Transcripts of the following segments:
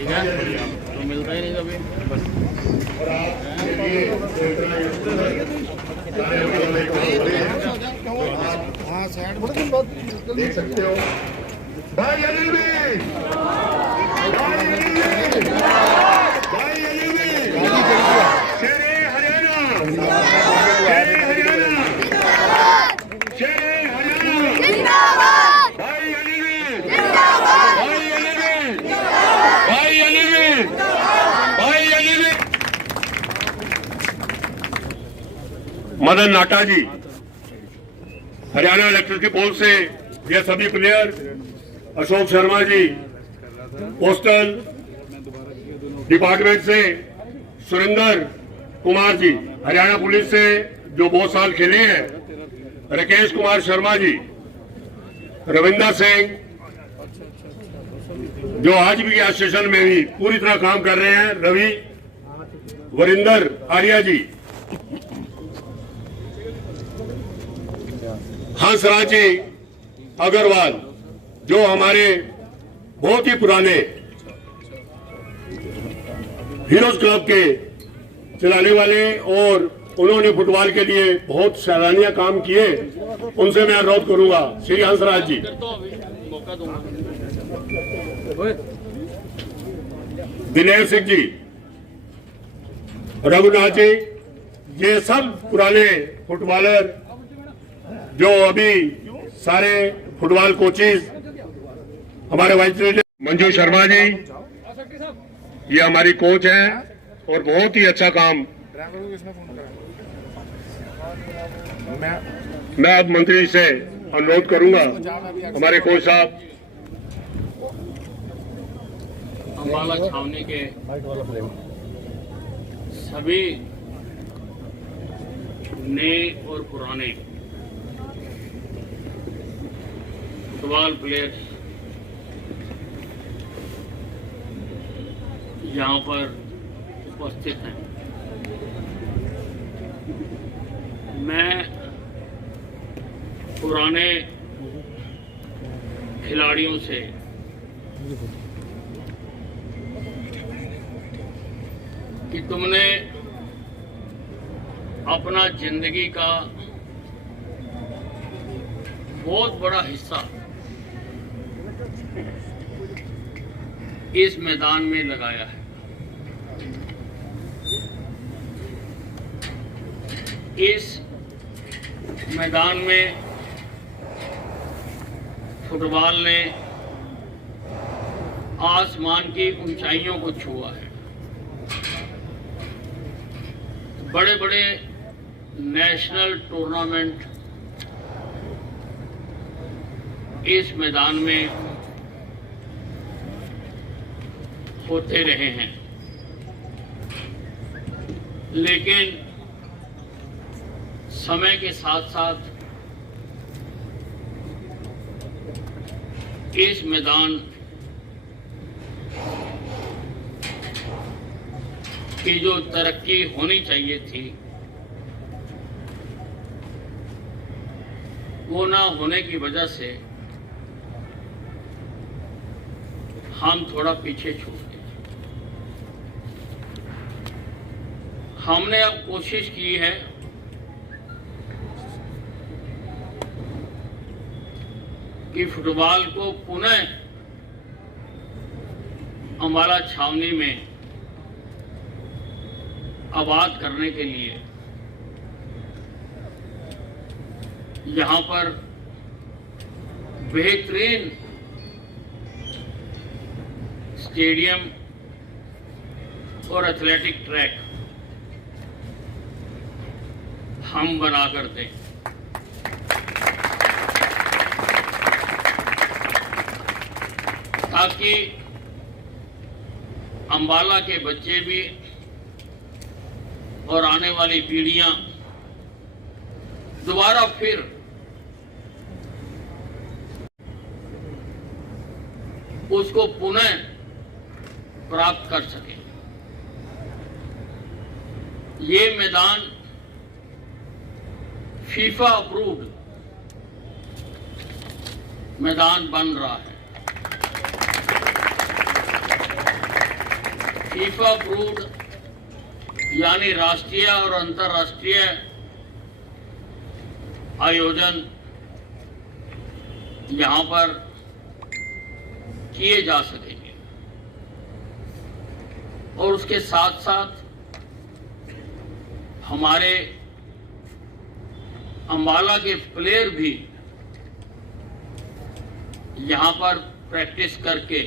ठीक है, तो मिलता ही नहीं कभी बस। हाँ साइड देख सकते हो भाई अनिल भी, भाई अनिल भी, भाई अनिल भी, शेरे हरियाणा, शेरे हरियाणा, शेरे हरियाणा, भाई अनिल भी, भाई अनिल भी, भाई अनिल भी, भाई अनिल भी। मदन नाटा जी हरियाणा इलेक्ट्रिसिटी बोर्ड से ये सभी player, Ashok Sharma ji postal department से, सुरेंद्र कुमार जी हरियाणा पुलिस से जो बहुत साल खेले हैं, राकेश कुमार शर्मा जी, रविंदर सिंह जो आज भी गैस स्टेशन में भी पूरी तरह काम कर रहे हैं, रवि वरिंदर आर्या जी, हंसराज जी अग्रवाल जो हमारे बहुत ही पुराने हीरोज क्लब के चलाने वाले और उन्होंने फुटबॉल के लिए बहुत सराहनीय काम किए, उनसे मैं अनुरोध करूंगा श्री हंसराज जी, दिनेश सिंह जी, रघुनाथ जी, ये सब पुराने फुटबॉलर जो अभी सारे फुटबॉल कोचेज, हमारे वाइस प्रेसिडेंट मंजू शर्मा जी, ये हमारी कोच हैं और बहुत ही अच्छा काम। मैं अब मंत्री से अनुरोध करूंगा हमारे कोच साहब। अम्बाला छावनी के सभी नए और पुराने फुटबॉल प्लेयर्स यहाँ पर उपस्थित हैं। मैं पुराने खिलाड़ियों से कि तुमने अपना जिंदगी का बहुत बड़ा हिस्सा इस मैदान में लगाया है। इस मैदान में फुटबॉल ने आसमान की ऊंचाइयों को छुआ है। बड़े बड़े नेशनल टूर्नामेंट इस मैदान में होते रहे हैं, लेकिन समय के साथ साथ इस मैदान की जो तरक्की होनी चाहिए थी वो ना होने की वजह से हम थोड़ा पीछे छूट गए। हमने अब कोशिश की है कि फुटबॉल को पुनः अम्बाला छावनी में आबाद करने के लिए यहाँ पर बेहतरीन स्टेडियम और एथलेटिक ट्रैक हम बना कर दें। ताकि अम्बाला के बच्चे भी और आने वाली पीढ़ियां दोबारा फिर उसको पुनः प्राप्त कर सके। ये मैदान फीफा अप्रूव्ड मैदान बन रहा है। फीफा अप्रूव्ड यानी राष्ट्रीय और अंतर्राष्ट्रीय आयोजन यहां पर किए जा सकेंगे और उसके साथ साथ हमारे अंबाला के प्लेयर भी यहां पर प्रैक्टिस करके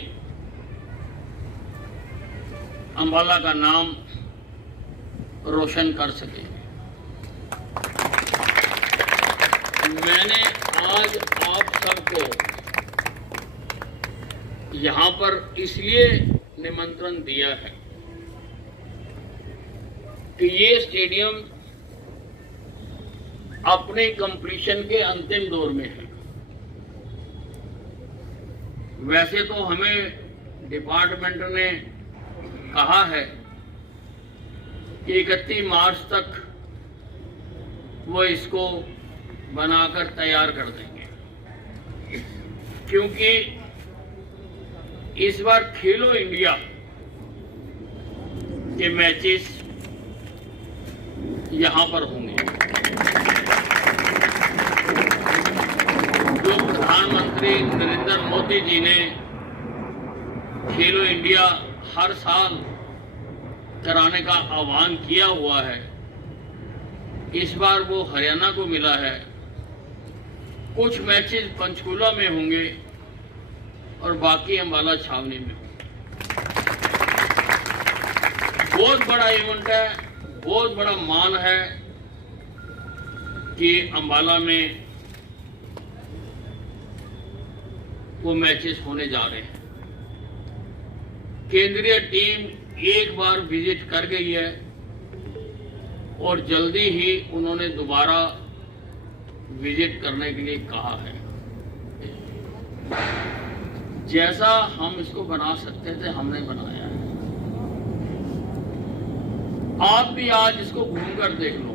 अंबाला का नाम रोशन कर सकेंगे। मैंने आज आप सबको यहां पर इसलिए निमंत्रण दिया है कि ये स्टेडियम अपने कंप्लीशन के अंतिम दौर में है। वैसे तो हमें डिपार्टमेंट ने कहा है कि 31 मार्च तक वो इसको बनाकर तैयार कर देंगे, क्योंकि इस बार खेलो इंडिया के मैचेस यहां पर होंगे। जो प्रधानमंत्री नरेंद्र मोदी जी ने खेलो इंडिया हर साल कराने का आह्वान किया हुआ है, इस बार वो हरियाणा को मिला है। कुछ मैचेस पंचकुला में होंगे और बाकी अंबाला छावनी में होंगे। बहुत बड़ा इवेंट है, बहुत बड़ा मान है कि अंबाला में वो मैचेस होने जा रहे हैं। केंद्रीय टीम एक बार विजिट कर गई है और जल्दी ही उन्होंने दोबारा विजिट करने के लिए कहा है। जैसा हम इसको बना सकते थे हमने बनाया है। आप भी आज इसको घूमकर देख लो,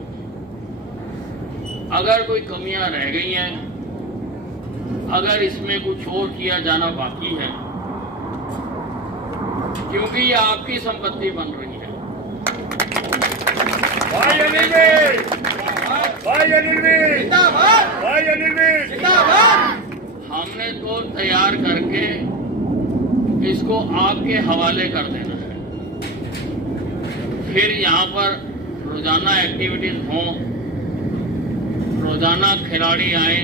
अगर कोई कमियां रह गई हैं, अगर इसमें कुछ और किया जाना बाकी है, क्योंकि ये आपकी संपत्ति बन रही है। भाई अनिल भाई अनिल भाई अनिल हमने तो तैयार करके इसको आपके हवाले कर देना है। फिर यहाँ पर रोजाना एक्टिविटीज हों, रोजाना खिलाड़ी आए,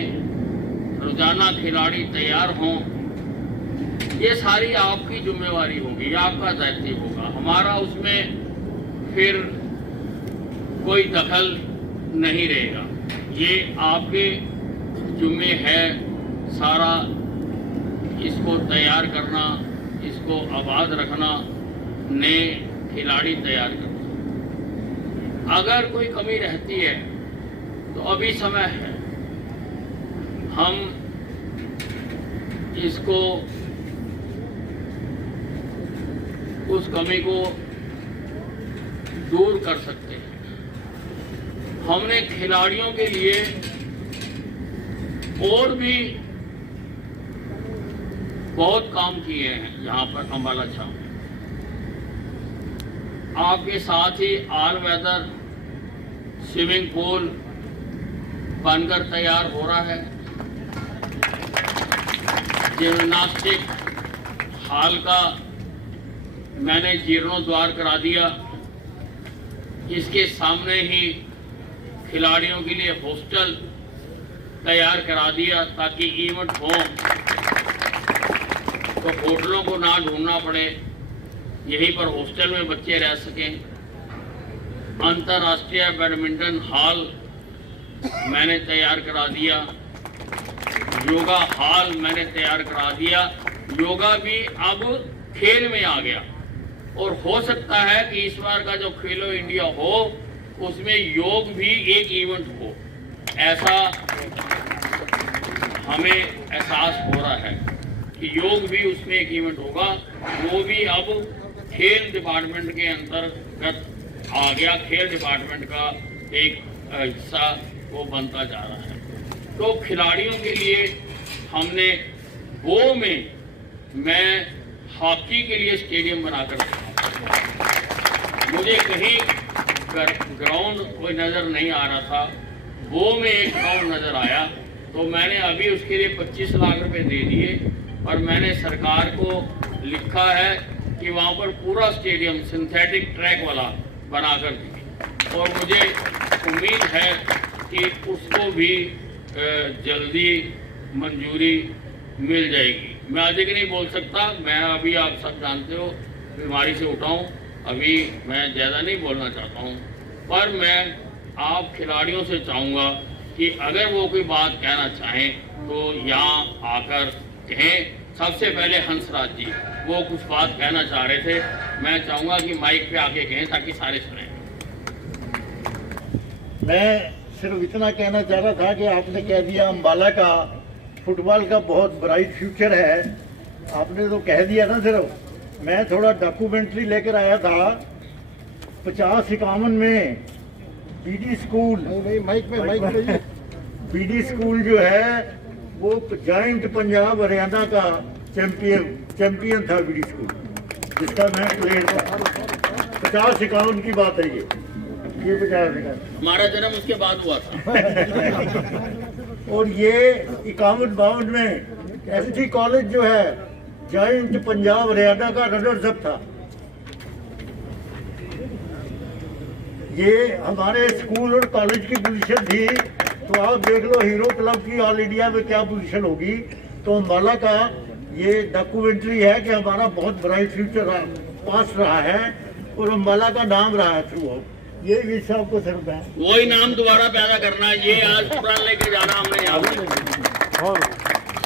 रोजाना खिलाड़ी तैयार हों, ये सारी आपकी जिम्मेवारी होगी, आपका दायित्व होगा। हमारा उसमें फिर कोई दखल नहीं रहेगा। ये आपके जिम्मे है सारा इसको तैयार करना, इसको आबाद रखना, नए खिलाड़ी तैयार करना। अगर कोई कमी रहती है तो अभी समय है, हम इसको उस कमी को दूर कर सकते हैं। हमने खिलाड़ियों के लिए और भी बहुत काम किए हैं यहाँ पर अंबाला छावनी। आपके साथ ही ऑल वेदर स्विमिंग पूल बनकर तैयार हो रहा है। जिम्नास्टिक हॉल का मैंने जीर्णोद्वार करा दिया। इसके सामने ही खिलाड़ियों के लिए हॉस्टल तैयार करा दिया, ताकि इवेंट हो तो होटलों को ना ढूंढना पड़े, यहीं पर हॉस्टल में बच्चे रह सकें। अंतर्राष्ट्रीय बैडमिंटन हॉल मैंने तैयार करा दिया। योगा हॉल मैंने तैयार करा दिया। योगा भी अब खेल में आ गया और हो सकता है कि इस बार का जो खेलो इंडिया हो उसमें योग भी एक इवेंट हो, ऐसा हमें एहसास हो रहा है कि योग भी उसमें एक इवेंट होगा। वो भी अब खेल डिपार्टमेंट के अंतर्गत आ गया, खेल डिपार्टमेंट का एक हिस्सा वो बनता जा रहा है। तो खिलाड़ियों के लिए हमने वो में मैं हॉकी के लिए स्टेडियम बनाकर रखा। मुझे कहीं ग्राउंड कोई नज़र नहीं आ रहा था, वो में एक ग्राउंड नज़र आया, तो मैंने अभी उसके लिए 25 लाख रुपए दे दिए और मैंने सरकार को लिखा है कि वहाँ पर पूरा स्टेडियम सिंथेटिक ट्रैक वाला बना कर देंगे और मुझे उम्मीद है कि उसको भी जल्दी मंजूरी मिल जाएगी। मैं अधिक नहीं बोल सकता, मैं अभी आप सब जानते हो बीमारी से उठा हूँ, अभी मैं ज़्यादा नहीं बोलना चाहता हूँ, पर मैं आप खिलाड़ियों से चाहूँगा कि अगर वो कोई बात कहना चाहें तो यहाँ आकर कहें। सबसे पहले हंसराज जी वो कुछ बात कहना चाह रहे थे, मैं चाहूँगा कि माइक पे आके कहें ताकि सारे सुनें। मैं सिर्फ इतना कहना चाह रहा था कि आपने कह दिया अम्बाला का फुटबॉल का बहुत ब्राइट फ्यूचर है, आपने तो कह दिया ना। सिर्फ मैं थोड़ा डॉक्यूमेंट्री लेकर आया था 50-51 में बीडी स्कूल, माइक पे बीडी स्कूल जो है वो जॉइंट पंजाब हरियाणा का चैंपियन था बीडी स्कूल, जिसका मैं प्लेयर था। 50-51 की बात है ये 50 हमारा जन्म उसके बाद हुआ था। और ये 51-52 में एसटी कॉलेज जो है जॉइंट पंजाब हरियाणा का रनर्स अप था। ये हमारे स्कूल और कॉलेज की पोजीशन थी, तो आप देख लो हीरो क्लब की ऑल इंडिया में क्या पोजीशन होगी। तो अम्बाला का ये डॉक्यूमेंट्री है कि हमारा बहुत ब्राइट फ्यूचर पास रहा है और अम्बाला का नाम रहा है थ्रू आउट। ये भी सबको सिर्फ है, वही नाम दोबारा पैदा करना है, ये आज पुरान लेके जाना हमने यहाँ पे। और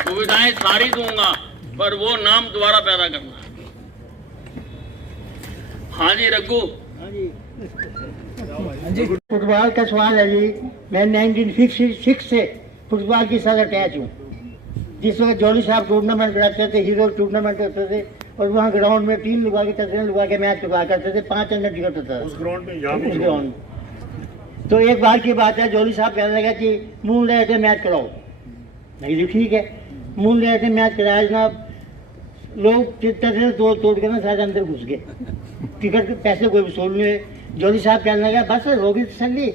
सुविधाएं सारी दूंगा पर वो नाम दोबारा पैदा करना है। हाँ जी रघु। फुटबॉल का सवाल है जी। मैं 1966 से फुटबॉल के साथ अटैच हूँ। जिस वक्त जॉली साहब टूर्नामेंट कराते थे, हीरो टूर्नामेंट करते थे और वहाँ ग्राउंड में टीम लगा के तस्वीर लगा के मैच करवा करते थे, 5 अंडर टिकट होता था उस ग्राउंड में, यहाँ भी उस ग्राउंड। तो एक बार की बात है, जॉली साहब कहने लगा कि मून ले थे मैच कराओ। नहीं जी ठीक है, मून ले थे मैच कराया जनाब। लोग तस्वीर तोड़ के ना सारे अंदर घुस गए, टिकट के पैसे कोई वसूल नहीं हुए। जॉली साहब कहने लगा बस होगी तसल्ली,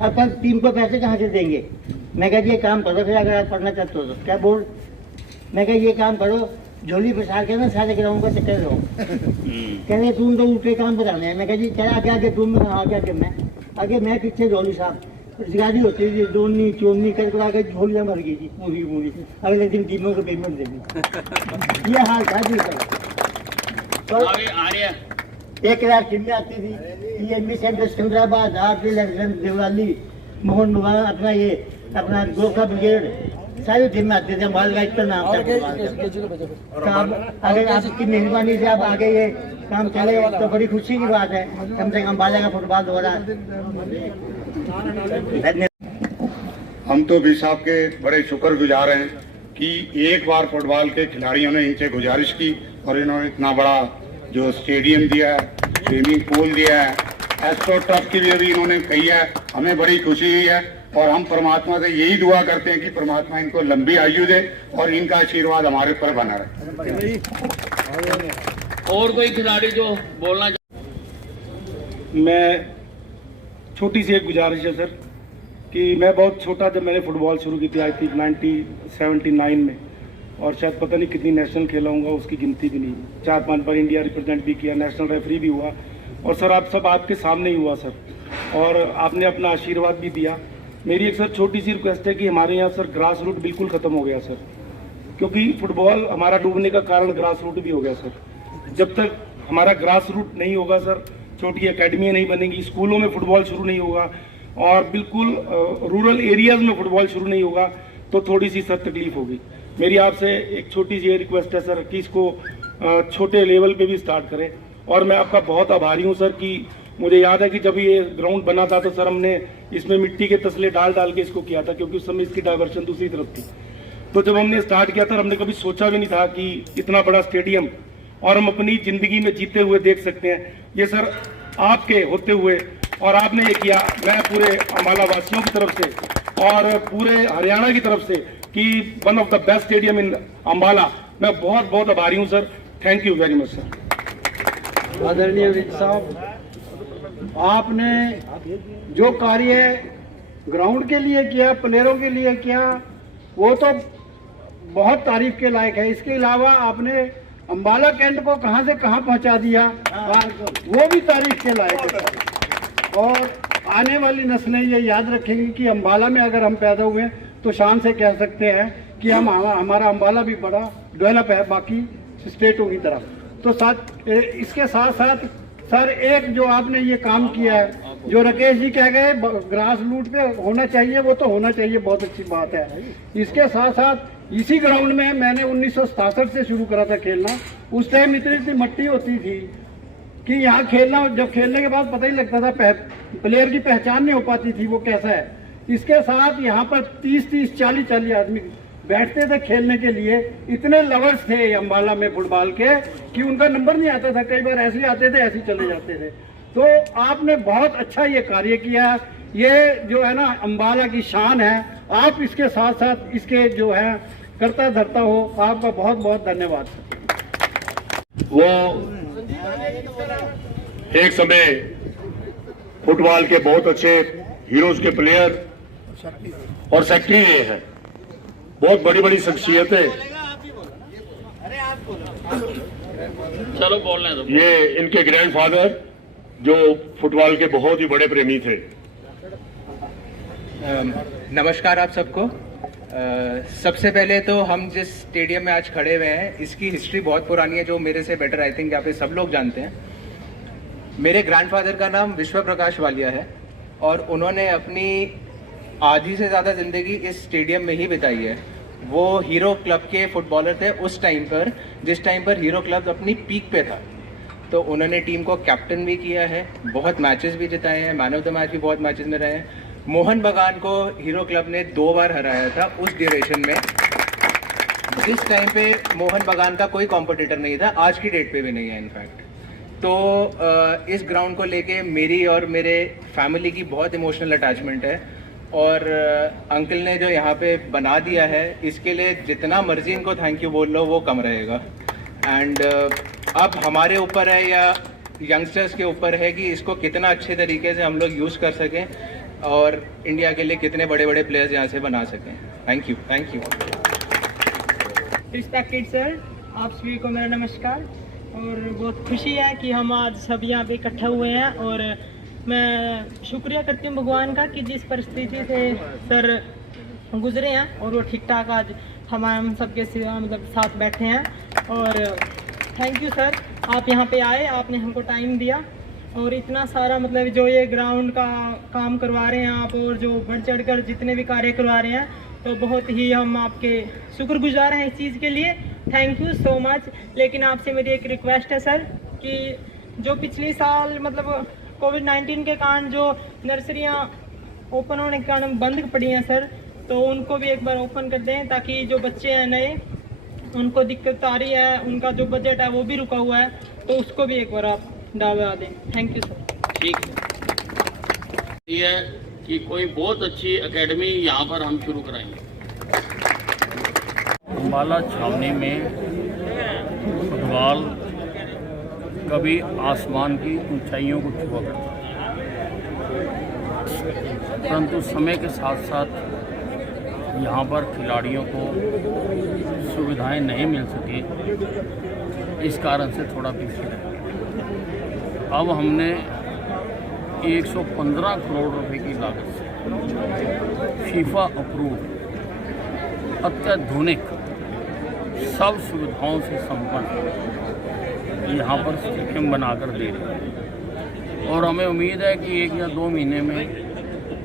अब टीम को पैसे कहाँ से देंगे। मैं कहा ये काम करो फिर, अगर आप पढ़ना चाहते हो तो। क्या बोल, मैं कहा ये काम करो, झोली फंसा के ना सारे ग्राउंड का चक्कर लो। कह रहे तुम तो ऊँटे काम बताने हैं। मैं कहा जी क्या आगे आगे तुम, आगे मैं पीछे झोली साहब गाड़ी होती थी, दोनी चोनी कर आगे झोलियाँ भर गई थी पूरी। अगले दिन टीमों को पेमेंट दे दी। ये हाल था जी सर। आर्य 1 लाख टीमें आती थी, ये एमबी सेंटर सिकंदराबाद, दिवाली, मोहन बागान, अपना ये अपना गोरखा ब्रिगेड, सारी टीमें आती थी। हमारे का इतना नाम था। अगर आपकी मेहरबानी से आप आगे ये काम चले तो बड़ी खुशी की बात है। कम से कम अम्बाला का फुटबॉल हो रहा है। हम तो भी साहब के बड़े शुक्रगुजार हैं कि एक बार फुटबॉल के खिलाड़ियों ने इनसे गुजारिश की और इन्होंने इतना बड़ा जो स्टेडियम दिया है, स्विमिंग पूल दिया है, एस्ट्रो टर्फ की भी इन्होंने कही है। हमें बड़ी खुशी हुई है और हम परमात्मा से यही दुआ करते हैं कि परमात्मा इनको लंबी आयु दे और इनका आशीर्वाद हमारे पर बना रहे। और कोई खिलाड़ी जो बोलना मैं छोटी सी एक गुजारिश है सर कि मैं बहुत छोटा जब मैंने फुटबॉल शुरू की थी, आई थी 1979 में, और शायद पता नहीं कितनी नेशनल खेला हूँगा, उसकी गिनती भी नहीं। 4-5 बार इंडिया रिप्रेजेंट भी किया, नेशनल रेफरी भी हुआ। और सर आप सब आपके सामने ही हुआ सर, और आपने अपना आशीर्वाद भी दिया। मेरी एक सर छोटी सी रिक्वेस्ट है कि हमारे यहाँ सर ग्रास रूट बिल्कुल ख़त्म हो गया सर, क्योंकि फुटबॉल हमारा डूबने का कारण ग्रास रूट भी हो गया सर। जब तक हमारा ग्रास रूट नहीं होगा सर, छोटी एकेडमियाँ नहीं बनेंगी, स्कूलों में फुटबॉल शुरू नहीं होगा और बिल्कुल रूरल एरियाज़ में फुटबॉल शुरू नहीं होगा तो थोड़ी सी सर तकलीफ होगी। मेरी आपसे एक छोटी सी ये रिक्वेस्ट है सर कि इसको छोटे लेवल पे भी स्टार्ट करें। और मैं आपका बहुत आभारी हूँ सर कि मुझे याद है कि जब ये ग्राउंड बना था तो सर हमने इसमें मिट्टी के तसले डाल के इसको किया था, क्योंकि उस समय इसकी डाइवर्शन दूसरी तरफ थी। तो जब हमने स्टार्ट किया था हमने कभी सोचा भी नहीं था कि इतना बड़ा स्टेडियम और हम अपनी ज़िंदगी में जीते हुए देख सकते हैं। ये सर आपके होते हुए और आपने ये किया, मैं पूरे अम्बाला वासियों की तरफ से और पूरे हरियाणा की तरफ से कि one of the best stadium इन अम्बाला, मैं बहुत बहुत आभारी हूँ sir. Thank you very much sir. आदरणीय विज साहब, आपने जो कार्य ग्राउंड के लिए किया, प्लेयरों के लिए किया, वो तो बहुत तारीफ के लायक है। इसके अलावा आपने अंबाला कैंट को कहां से कहां पहुंचा दिया, वो भी तारीफ के लायक है। और आने वाली नस्लें ये याद रखेंगी कि अंबाला में अगर हम पैदा हुए तो शान से कह सकते हैं कि हमारा अंबाला भी बड़ा डेवलप है बाकी स्टेटों की तरफ। तो इसके साथ साथ सर, एक जो आपने ये काम किया है, जो राकेश जी कह गए ग्रास रूट पे होना चाहिए, वो तो होना चाहिए, बहुत अच्छी बात है। इसके साथ साथ इसी ग्राउंड में मैंने 1967 से शुरू करा था खेलना। उस टाइम इतनी मट्टी होती थी कि यहाँ खेलना, जब खेलने के बाद पता ही लगता था, प्लेयर की पहचान नहीं हो पाती थी वो कैसा है। इसके साथ यहाँ पर 30-30, 40-40 आदमी बैठते थे खेलने के लिए। इतने लवर्स थे अंबाला में फुटबॉल के कि उनका नंबर नहीं आता था, कई बार ऐसे ही आते थे, ऐसे ही चले जाते थे। तो आपने बहुत अच्छा ये कार्य किया। ये जो है ना अंबाला की शान है। आप इसके साथ साथ इसके जो है करता धरता हो। आपका बहुत बहुत धन्यवाद। वो एक समय फुटबॉल के बहुत अच्छे हीरोज के प्लेयर और सेक्रेटरी रहे हैं, बहुत बड़ी बड़ी शख्सियतें। चलो बोलने दो। ये इनके ग्रैंडफादर जो फुटबॉल के बहुत ही बड़े प्रेमी थे। नमस्कार आप सबको। सबसे पहले तो हम जिस स्टेडियम में आज खड़े हुए हैं, इसकी हिस्ट्री बहुत पुरानी है, जो मेरे से बेटर आई थिंक यहाँ पे सब लोग जानते हैं। मेरे ग्रैंडफादर का नाम विश्व प्रकाश वालिया है और उन्होंने अपनी आधी से ज़्यादा ज़िंदगी इस स्टेडियम में ही बिताई है। वो हीरो क्लब के फुटबॉलर थे उस टाइम पर, जिस टाइम पर हीरो क्लब अपनी पीक पे था। तो उन्होंने टीम को कैप्टन भी किया है, बहुत मैचेस भी जिताए हैं, मैन ऑफ द मैच भी बहुत मैचेस में रहे हैं। मोहन बगान को हीरो क्लब ने 2 बार हराया था उस ड्यूरेशन में, जिस टाइम पे मोहन बगान का कोई कॉम्पिटिटर नहीं था, आज की डेट पे भी नहीं है इनफैक्ट। तो इस ग्राउंड को लेके मेरी और मेरे फैमिली की बहुत इमोशनल अटैचमेंट है और अंकल ने जो यहाँ पे बना दिया है, इसके लिए जितना मर्जी इनको थैंक यू बोल लो वो कम रहेगा। एंड अब हमारे ऊपर है या यंगस्टर्स के ऊपर है कि इसको कितना अच्छे तरीके से हम लोग यूज़ कर सकें और इंडिया के लिए कितने बड़े बड़े प्लेयर्स यहाँ से बना सकें। Thank you. रिस्पेक्टेड सर, आप सभी को मेरा नमस्कार। और बहुत खुशी है कि हम आज सब यहाँ पे इकट्ठा हुए हैं और मैं शुक्रिया करती हूँ भगवान का कि जिस परिस्थिति से सर गुजरे हैं और वो ठीक ठाक आज हम सबके मतलब साथ बैठे हैं। और थैंक यू सर, आप यहाँ पे आए, आपने हमको टाइम दिया और इतना सारा मतलब जो ये ग्राउंड का काम करवा रहे हैं आप और जो बढ़ चढ़ कर जितने भी कार्य करवा रहे हैं, तो बहुत ही हम आपके शुक्रगुजार हैं इस चीज़ के लिए। Thank you so much. लेकिन आपसे मेरी एक रिक्वेस्ट है सर कि जो पिछले साल मतलब कोविड-19 के कारण जो नर्सरियाँ ओपन होने के कारण बंद पड़ी हैं सर, तो उनको भी एक बार ओपन कर दें ताकि जो बच्चे हैं नए उनको दिक्कत आ रही है, उनका जो बजट है वो भी रुका हुआ है, तो उसको भी एक बार आप डालवा दें। Thank you sir. ठीक है, ये है कि कोई बहुत अच्छी एकेडमी यहाँ पर हम शुरू कराएंगे। अंबाला छावनी में फुटबॉल कभी आसमान की ऊंचाइयों को छुआ करता, परंतु समय के साथ साथ यहाँ पर खिलाड़ियों को सुविधाएं नहीं मिल सकी, इस कारण से थोड़ा पीछे रहा। अब हमने 115 करोड़ रुपए की लागत से फीफा अप्रूव अत्याधुनिक सब सुविधाओं से संपन्न यहाँ पर स्टेडियम बनाकर दे रहे हैं और हमें उम्मीद है कि 1 या 2 महीने में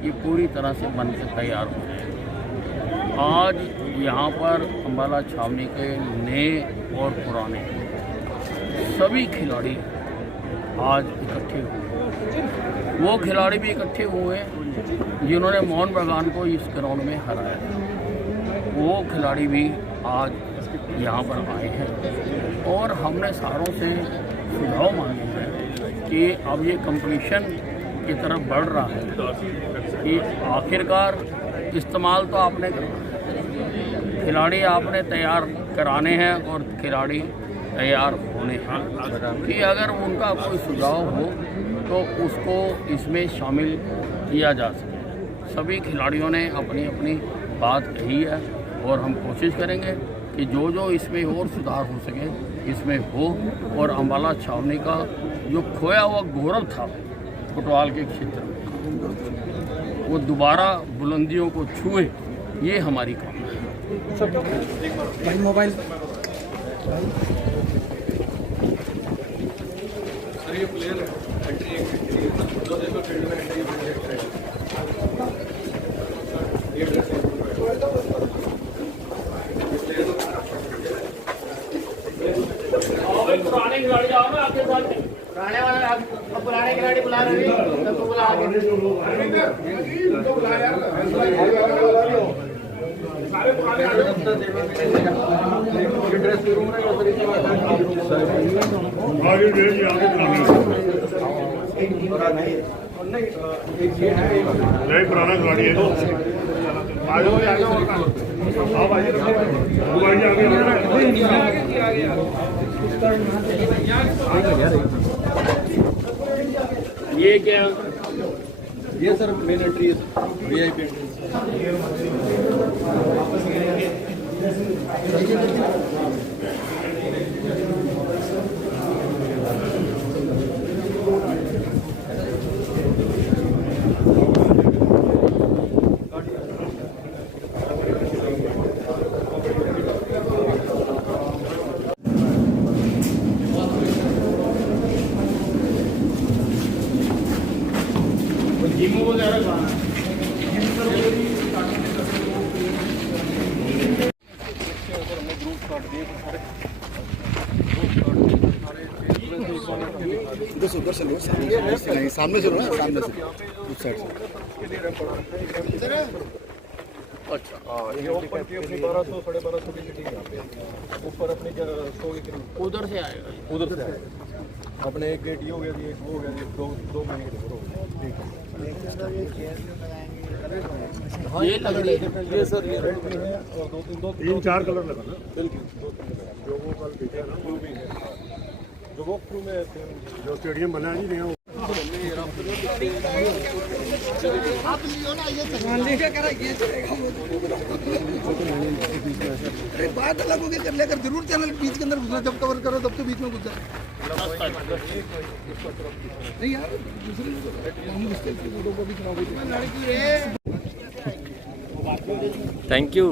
ये पूरी तरह से बनकर तैयार हो जाए। आज यहाँ पर अंबाला छावनी के नए और पुराने सभी खिलाड़ी आज इकट्ठे हुए। वो खिलाड़ी भी इकट्ठे हुए जिन्होंने मोहन बगान को इस ग्राउंड में हराया, वो खिलाड़ी भी आज यहाँ पर आए हैं और हमने सारों से सुझाव मांगे हैं कि अब ये कंपटीशन की तरफ बढ़ रहा है कि आखिरकार इस्तेमाल तो आपने करना है, खिलाड़ी आपने तैयार कराने हैं और खिलाड़ी तैयार होने हैं कि अगर उनका कोई सुझाव हो तो उसको इसमें शामिल किया जा सके। सभी खिलाड़ियों ने अपनी अपनी बात कही है और हम कोशिश करेंगे कि जो जो इसमें और सुधार हो सके इसमें हो और अम्बाला छावनी का जो खोया हुआ गौरव था फुटबॉल के क्षेत्र में वो दोबारा बुलंदियों को छुए, ये हमारी कामना है। मोबाइल पुराने खिलाड़ी जाओ ना आपके साथ, पुराने वाला पुराने खिलाड़ी बुला रहे हैं तो बुला आगे बुला यार सारे पुराने नहीं पुराना खिलाड़ी है तो ये क्या ये सर मेन एंट्री है, वीआईपी उधर से लो, सामने से लो ना, सामने से उस साइड से। अच्छा ये ओपन की अपनी 1200 1250 की ठीक है, ऊपर अपने 100 के करीब उधर से आएगा, उधर से आएगा। अपने एक गेट ये हो गया जी, एक वो हो गया जी, दो महीने ये लकड़ी ये सर ये रेड भी है और दो 3-4 कलर लगा ना। बिल्कुल 2-3 जो वो कल दिखे ना, ब्लू भी है जो वो थ्रू में जो स्टेडियम बना है जी नया बात अलग होगी कर लेकर जरूर चैनल बीच के अंदर घुसना, जब कवर करो तब तो बीच में घुस जाए। नहीं यार दूसरे को भी चुनाव थैंक यू।